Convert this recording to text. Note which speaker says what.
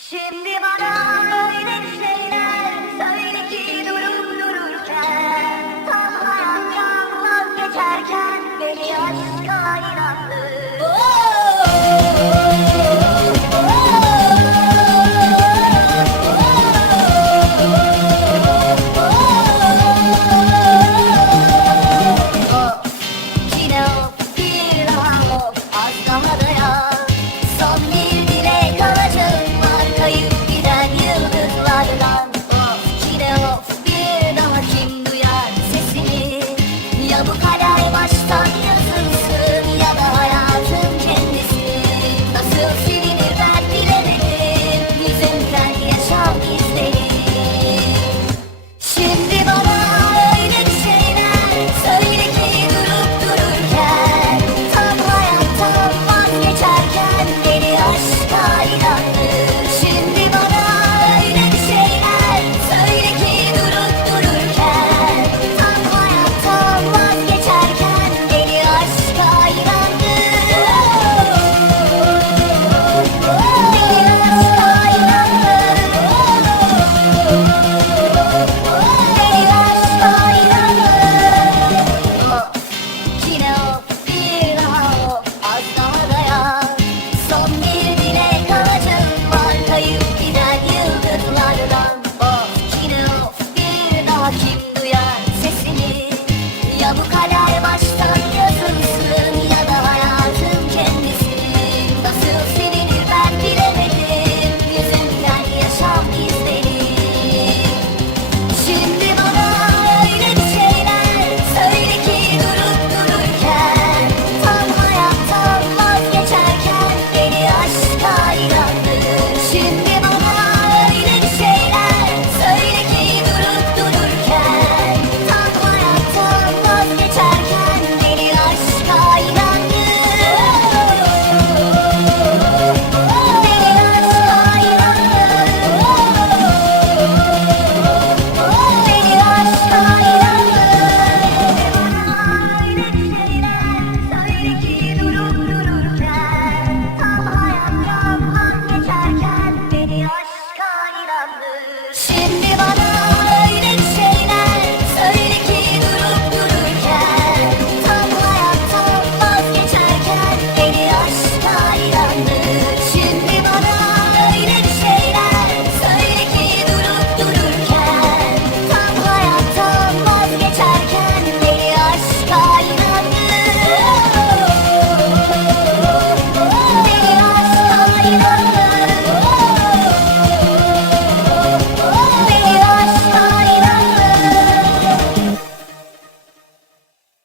Speaker 1: Şimdi bana öyle bir şey keep